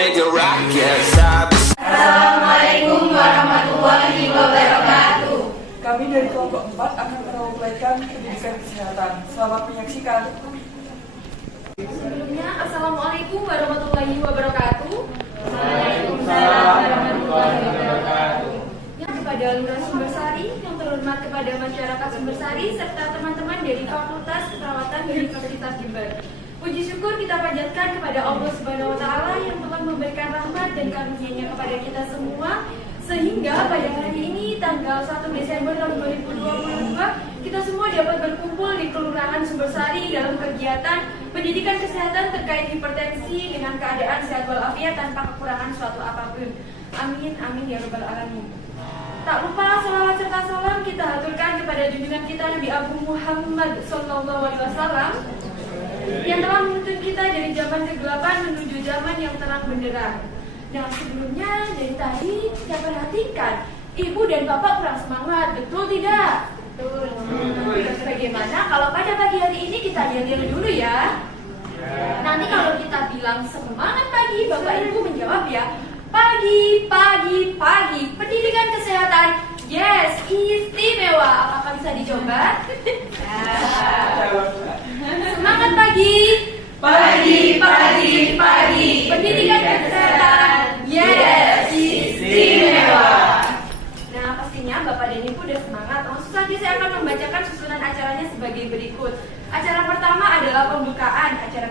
make it rock, yes. Assalamualaikum warahmatullahi wabarakatuh. Kami dari kelompok 4 akan mewakilkan pendidikan kesehatan. Selamat menyaksikan. Sebelumnya, Assalamualaikum warahmatullahi wabarakatuh. Waalaikumsalam warahmatullahi wabarakatuh. Kepada Lurah Sumbersari, yang terhormat kepada masyarakat Sumbersari, serta teman-teman dari Fakultas Keperawatan Universitas Jember. Puji syukur kita panjatkan kepada Allah Subhanahu wa Ta'ala yang telah memberikan rahmat dan karunia-Nya kepada kita semua, sehingga pada hari ini tanggal 1 Desember tahun 2022 kita semua dapat berkumpul di Kelurahan Sumbersari dalam kegiatan pendidikan kesehatan terkait hipertensi dengan keadaan sehat walafiat tanpa kekurangan suatu apapun. Amin amin ya rabbal alamin. Tak lupa salawat serta salam kita haturkan kepada junjungan kita Nabi Abu Muhammad SAW yang telah menuntun kita dari zaman kegelapan menuju zaman yang terang benderang. Nah, sebelumnya dari tadi saya perhatikan ibu dan bapak kurang semangat, betul tidak? Betul. Bagaimana kalau pada pagi hari ini kita yel-yel dulu ya? Nanti kalau kita bilang semangat pagi, bapak ibu menjawab ya, pagi, pagi, pagi. Pendidikan kesehatan, yes, istimewa. Apakah bisa dicoba? Semangat pagi. Pagi, pagi, pagi. Pendidikan kesehatan, yes, istimewa. Nah, pastinya Bapak dan Ibu udah semangat. Langsung saja saya akan membacakan susunan acaranya sebagai berikut. Acara pertama adalah pembukaan. Acara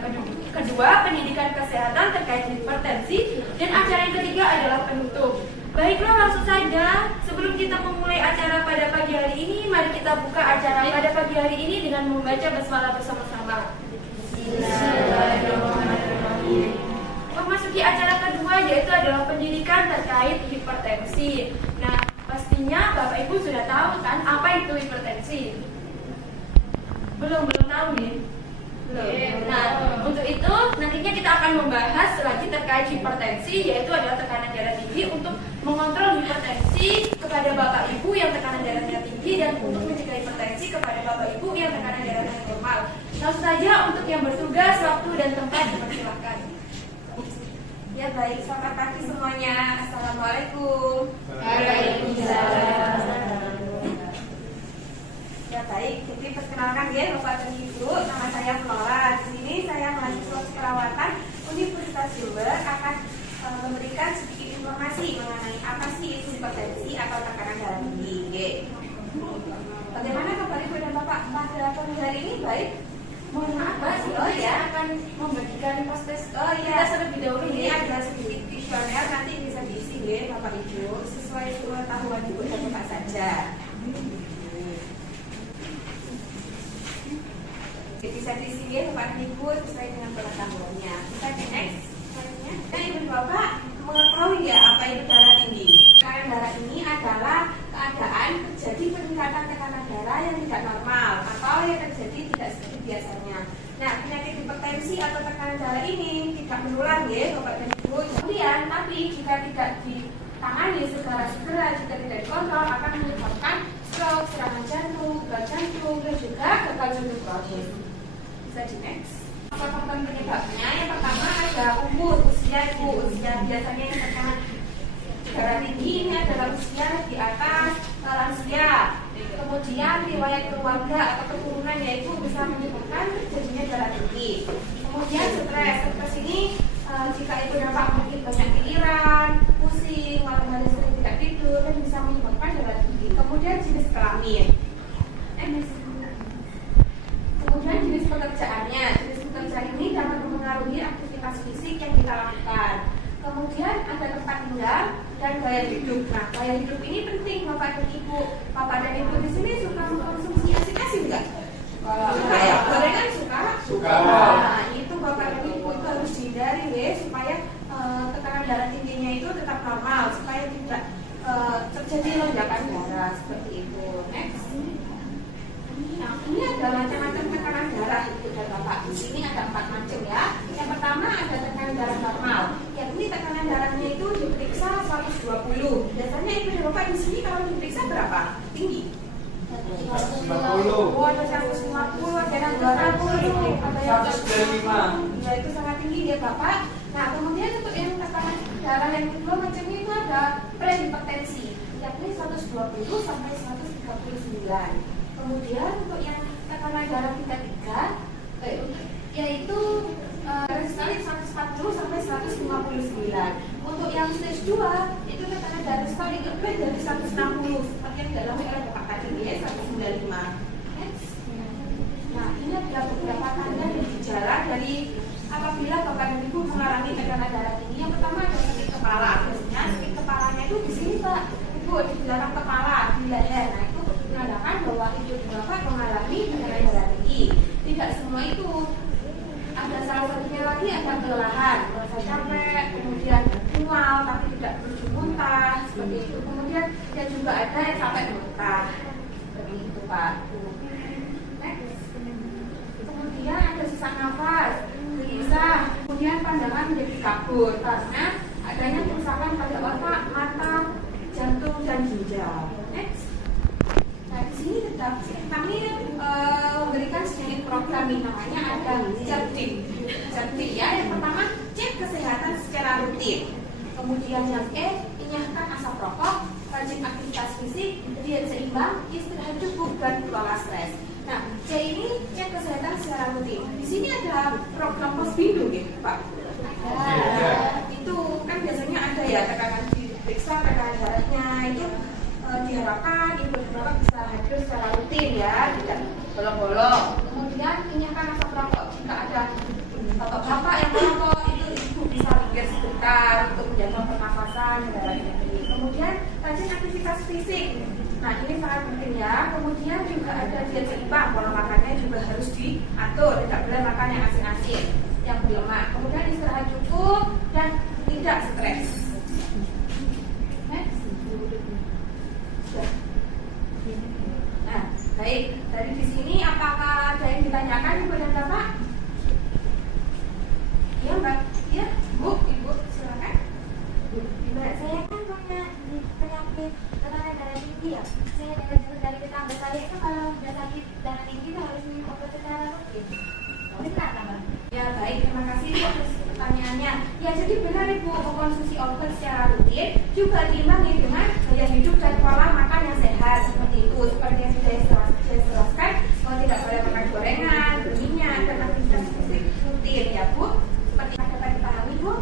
kedua, pendidikan kesehatan terkait hipertensi. Dan acara yang ketiga adalah penutup. Baiklah, langsung saja. Sebelum kita memulai acara pada pagi hari ini, mari kita buka acara pada pagi hari ini dengan membaca basmalah bersama-sama. Bismillahirrahmanirrahim. Memasuki acara kedua yaitu adalah pendidikan terkait hipertensi. Nah, pastinya Bapak Ibu sudah tahu kan apa itu hipertensi? Belum tahu nih. Belum. Nah, untuk itu nantinya kita akan membahas lagi terkait hipertensi, yaitu adalah tekanan darah tinggi untuk mengontrol hipertensi kepada Bapak Ibu yang tekanan darahnya tinggi dan untuk mencegah hipertensi kepada Bapak Ibu yang tekanan darahnya normal. Langsung saja untuk yang bertugas, waktu dan tempat dipersilakan. Ya baik, selamat pagi semuanya. Assalamualaikum. Waalaikumsalam. Ya baik, jadi perkenalkan ya Bapak dan Ibu, nama saya Flora. Di sini saya mahasiswa keperawatan Universitas Jember akan memberikan sedikit informasi mengenai apa sih itu hipertensi atau tekanan darah tinggi. Bagaimana kabar Ibu dan Bapak pada pagi hari ini? Baik. Mohon maaf Mbak, Oh ya, akan membagikan post-test. Oh Kita iya, terlebih dahulu ini ya. ada sedikit visioner, nanti bisa diisi ya Bapak Ibu sesuai pengetahuan Ibu dan Bapak saja. Bisa diisi ya Bapak dan Ibu sesuai dengan pengetahuannya. Bisa di next slide-nya. Nah, Ibu dan Bapak mengetahui ya apa itu darah tinggi? Tekanan darah ini adalah keadaan terjadi peningkatan tekanan darah yang tidak normal atau yang terjadi tidak seperti biasanya. Nah, penyakit hipertensi atau tekanan darah ini tidak menular ya Bapak dan Ibu. Kemudian, tapi jika tidak ditangani secara segera, jika tidak dikontrol akan menyebabkan stroke, serangan jantung, gagal jantung, dan juga gagal jantung kronis. Bisa di next. Faktor penyebabnya yang pertama ada umur, usia Ibu. Usia biasanya yang tekanan darah tinggi ini adalah usia di atas lansia. Kemudian riwayat keluarga atau keturunan yaitu bisa menyebabkan terjadinya darah tinggi. Kemudian stres ini jika Ibu dapat mungkin banyak pikiran, pusing, malam-malam sering tidak tidur dan bisa menyebabkan darah tinggi. Kemudian jenis kelamin. Kemudian jenis pekerjaannya. Jenis pekerjaan ini dapat mempengaruhi aktivitas fisik yang kita lakukan. Kemudian ada tempat tinggal dan gaya hidup. Nah, gaya hidup ini penting Bapak dan Ibu. Bapak dan Ibu di sini suka mengkonsumsi asin-asin enggak? Suka ya? Gorengan suka? Suka. Nah, itu Bapak dan Ibu itu harus dihindari ya supaya tekanan darah tingginya itu tetap normal, supaya tidak terjadi lonjakan darah seperti itu. Next. Nah, ini ada macam-macam tekanan darah Ibu dan Bapak. Di sini ada 4 macam ya. Yang pertama ada tekanan darah normal. Yakni tekanan darahnya itu diperiksa 120. Biasanya Ibu dan Bapak di sini kalau diperiksa berapa? Tinggi? 150. Oh, ada 150, ada yang 200, ada yang 125. Ya, itu sangat tinggi ya Bapak. Nah, kemudian untuk yang tekanan darah yang kedua macamnya itu ada prehipertensi, yakni 120 sampai 139. Kemudian untuk yang tekanan darah tingkat 3 yaitu sekali 140 sampai 159. Untuk yang stage 2 itu tekanan darah sekali lebih dari 160 seperti yang dialami oleh Bapak tadi ya, 195. Nah, ini adalah beberapa tanda dan gejala dari apabila Bapak dan Ibu mengalami tekanan darah tinggi. Yang pertama adalah sakit kepala. Biasanya sakit kepalanya itu di sini Pak, Ibu, di belakang kepala, di leher. Nah, itu menandakan bahwa ibu Bapak mengalami tekanan darah tinggi. Tidak semua itu. Ada salah satunya lagi ada kelelahan, merasa capek, kemudian mual tapi tidak berujung muntah, seperti itu. Kemudian dan juga ada yang sampai muntah, seperti itu Pak. Next. Kemudian ada sesak nafas, gelisah, kemudian pandangan menjadi kabur karena adanya kerusakan pada otak, mata, jantung dan ginjal. Next. Nah, di sini tetap kami memberikan sedikit program nih, namanya ada cerdik ya. Yang pertama, cek kesehatan secara rutin. Kemudian yang hindarkan asap rokok, rajin aktivitas fisik, diet seimbang, istirahat cukup dan kelola stres. Nah, C ini cek kesehatan secara rutin. Di sini ada program posbindu gitu Pak. Itu kan biasanya ada ya, tekanan diperiksa, tekanan darahnya itu diharapkan ibu bapak bisa hadir secara rutin ya, tidak bolong-bolong. Kemudian hindarkan asap rokok. Jika ada bapak-bapak yang merokok, itu ibu bisa minggir sebentar untuk menjaga pernafasan dan darah tinggi. Kemudian rajin aktivitas fisik. Nah, ini sangat penting ya. Kemudian juga ada diet seimbang, pola makannya juga harus diatur, tidak boleh makan yang asin-asin, yang berlemak. Kemudian istirahat cukup dan tidak stres. Nah, baik. Dari di sini apakah ada yang ditanyakan Ibu dan Bapak? Iya Mbak, iya Bu, Ibu silakan. Mbak, saya kan punya penyakit tekanan darah tinggi ya. Saya dengar dari tetangga saya itu kalau sudah sakit darah tinggi itu harus minum obat secara rutin. Benar kan Mbak? Ya baik, terima kasih atas pertanyaannya. Ya jadi benar Ibu, mengkonsumsi obat secara rutin juga diimbangi dengan gaya hidup dan pola makan yang sehat seperti itu. Seperti yang sudah saya jelaskan, kalau tidak boleh makan gorengan, berminyak, dan aktivitas fisik rutin ya Bu. Seperti yang dapat dipahami Bu.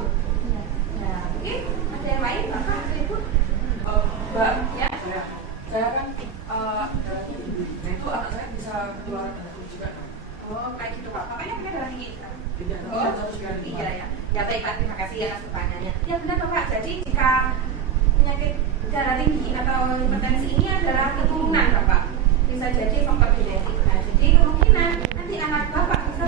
Nah, oke. Ada yang lain Bapak atau Ibu? Mbak, Ya. saya kan nah itu anak saya bisa keluar juga. Oh, kayak gitu Pak. Bapaknya punya darah tinggi? Tidak, Oh, sekali. iya ya. Ya baik Pak, terima kasih atas pertanyaannya. Ya benar Bapak. Jadi jika penyakit darah tinggi atau hipertensi ini adalah keturunan Bapak, bisa jadi faktor genetik. Nah, jadi kemungkinan nanti anak Bapak bisa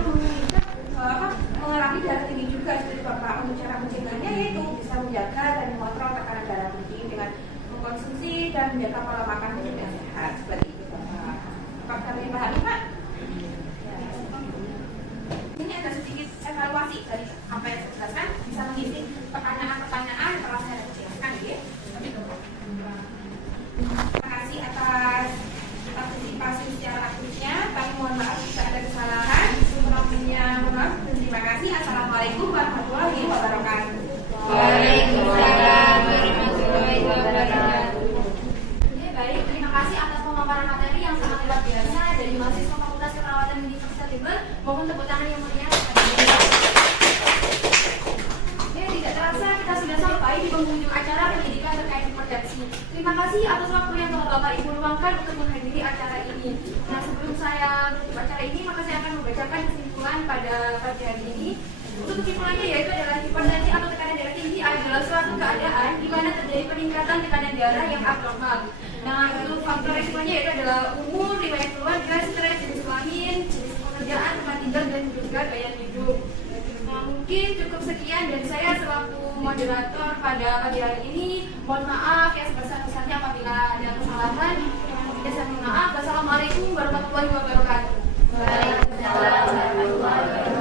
mengalami darah tinggi juga seperti Bapak. Untuk cara mencegahnya yaitu bisa menjaga dan mengontrol tekanan darah tinggi dengan mengkonsumsi dan menjaga pola makan hidup yang sehat seperti itu Bapak. Apakah kami pahami Pak? Ini ada sedikit evaluasi dari apa yang saya jelaskan, bisa mengisi pertanyaan-pertanyaan yang telah saya jelaskan ya. Terima kasih atas partisipasi secara aktifnya. Kami mohon maaf jika ada kesalahan. Sebelumnya mohon maaf dan terima kasih. Assalamualaikum warahmatullahi wabarakatuh. Waalaikumsalam warahmatullahi wabarakatuh. Baik, terima kasih atas pemaparan materi yang sangat luar biasa dari mahasiswa Fakultas Keperawatan Universitas Jember. Mohon tepuk tangan yang meriah. Tidak terasa kita sudah sampai di penghujung acara pendidikan terkait reproduksi. Terima kasih atas waktu yang telah Bapak Ibu luangkan untuk menghadiri acara ini. Nah, sebelum saya menutup acara ini, maka saya akan membacakan kesimpulan pada pagi hari ini. Untuk kesimpulannya yaitu adalah hipertensi atau tekanan darah tinggi adalah suatu keadaan di mana terjadi peningkatan tekanan darah yang abnormal. Nah, untuk faktor resikonya yaitu adalah umur, riwayat keluarga, stres, jenis kelamin, jenis pekerjaan, tempat tinggal, dan juga gaya hidup. Nah, mungkin cukup sekian dari saya selaku moderator pada pagi hari ini. Mohon maaf yang sebesar-besarnya apabila ada kesalahan. Saya mohon maaf. Wassalamualaikum warahmatullahi wabarakatuh. Waalaikumsalam warahmatullahi wabarakatuh.